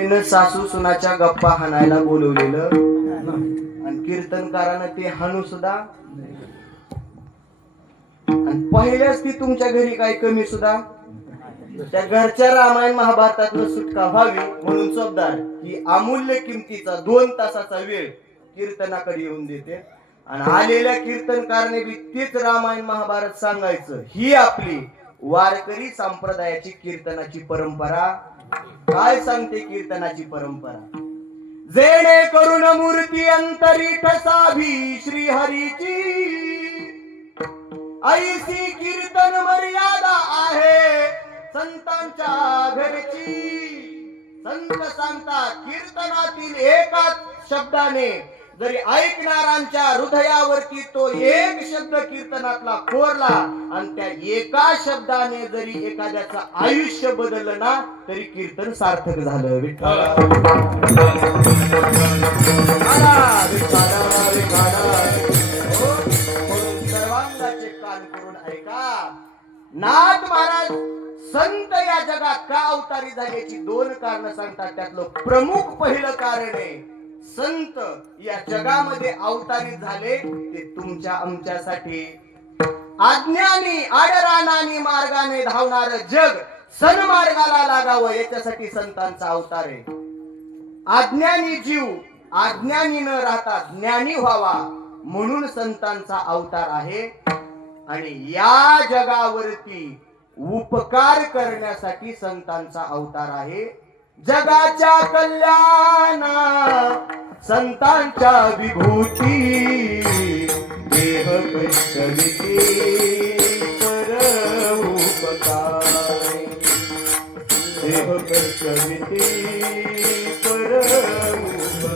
देवीनं सासू सुनाच्या गप्पा हाणायला बोलवलेलं आणि कीर्तनकारानं ते हाणू सुद्धा आणि पहिल्याच ती तुमच्या घरी काही कमी सुद्धा त्या घरच्या रामायण महाभारतातनं सुटका व्हावी म्हणून चोपदार ही अमूल्य किमतीचा 2 तासाचा वेळ कीर्तनाकडे येऊन देते आणि आलेल्या कीर्तनकाराने बी तेच रामायण महाभारत सांगायचं. ही आपली वारकरी संप्रदायाची कीर्तनाची परंपरा. काय सांगते कीर्तनाची परंपरा? जेणे करून मूर्ती अंतरी ठसावी श्री हरीची, ऐसी कीर्तन मर्यादा आहे संतांच्या घरची. संत सांगतात कीर्तनातील एकाच शब्दाने जरी ऐकणाऱ्यांच्या हृदयावरती तो एक शब्द कीर्तनातला कोरला आणि त्या एका शब्दाने जरी एखाद्याचं आयुष्य बदललं ना तरी कीर्तन सार्थक झालं. विठ्ठला सर्वांगाचे कान करून ऐका. नाथ महाराज संत या जगात का अवतारी झाल्याची 2 कारण सांगतात. त्यातलं प्रमुख पहिलं कारण आहे संत या जगामध्ये अवतारी झाले ते तुमच्या आमच्यासाठी. अज्ञानी आडरानानी मार्गाने धावणार जग सन्मार्गाला लागावं याच्यासाठी संतांचा अवतार आहे. अज्ञानी जीव अज्ञानी न राहता ज्ञानी व्हावा म्हणून संतांचा अवतार आहे. आणि या जगावरती उपकार करण्यासाठी संतांचा अवतार आहे. जगाच्या कल्याणा संतांच्या विभूती, देह कष्टविती पर उपकार, देह कष्टविती